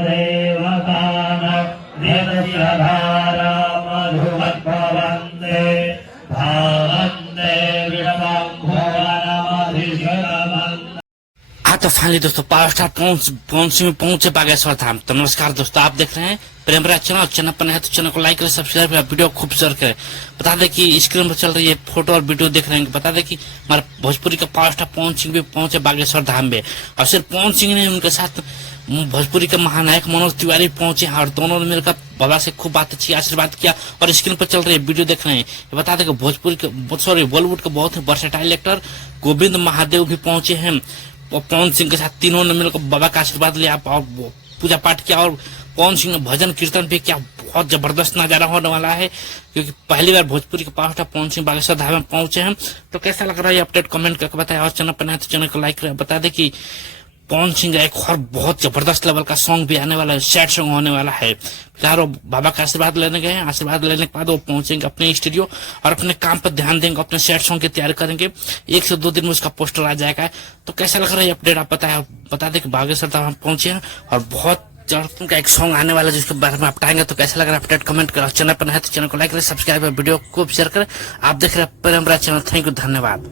देवतान नित्यधारा मधुमद्भवन्ते भावन्ते विश्वं भुवनमधिशतमन्। तो फाइनली दोस्तों पावर स्टार पवन सिंह में पहुंचे बागेश्वर धाम। तो नमस्कार दोस्तों, आप देख रहे हैं प्रेमराज चैनल। चैनल पर है तो चैनल को लाइक करें, सब्सक्राइब करें, वीडियो खूब शेयर करें। बता दें कि स्क्रीन पर चल रही है फोटो और वीडियो देख रहे हैं। बता दें कि हमारे भोजपुरी का पावर स्टार पवन सिंह भी पहुंचे बागेश्वर धाम में। और सिर्फ पवन सिंह ने, उनके साथ भोजपुरी के महानायक मनोज तिवारी पहुंचे और दोनों ने मिलकर बाबा से खूब बात अच्छी आशीर्वाद किया। और स्क्रीन पर चल रही है वीडियो देख रहे हैं। बता दें कि भोजपुरी के बॉलीवुड के बहुत ही वर्सेटाइल एक्टर गोविंद महादेव भी पहुंचे हैं और पवन सिंह के साथ तीनों ने मिलकर बाबा का आशीर्वाद लिया और पूजा पाठ किया। और पवन सिंह ने भजन कीर्तन भी किया। बहुत जबरदस्त नजारा होने वाला है क्योंकि पहली बार भोजपुरी के पावर स्टार पवन सिंह बागेश्वर धाम में पहुंचे हैं। तो कैसा लग रहा है अपडेट कमेंट करके बताएं। और चैनल पर नए तो चैनल को लाइक करें। बता दें कि पवन सिंह का एक और बहुत जबरदस्त लेवल का सॉन्ग भी आने वाला है, सैड सॉन्ग होने वाला है। फिलहाल वो बाबा का आशीर्वाद लेने गए हैं। आशीर्वाद लेने के बाद वो पहुंचेंगे अपने स्टूडियो और अपने काम पर ध्यान देंगे, अपने सैड सॉन्ग की तैयारी करेंगे। 1 से 2 दिन में उसका पोस्टर आ जाएगा। तो कैसा लग रहा है अपडेट आप बता दें कि बागेश्वर धाम पहुंचे हैं और बहुत का एक सॉन्ग आने वाला है जिसके बारे में आप बताएंगे। तो कैसा लग रहा है अपडेट कमेंट करें। चैनल पर है तो चैनल को लाइक करें, सब्सक्राइब करें, वीडियो खूब शेयर करें। आप देख रहे हैं प्रेमराज चैनल। थैंक यू, धन्यवाद।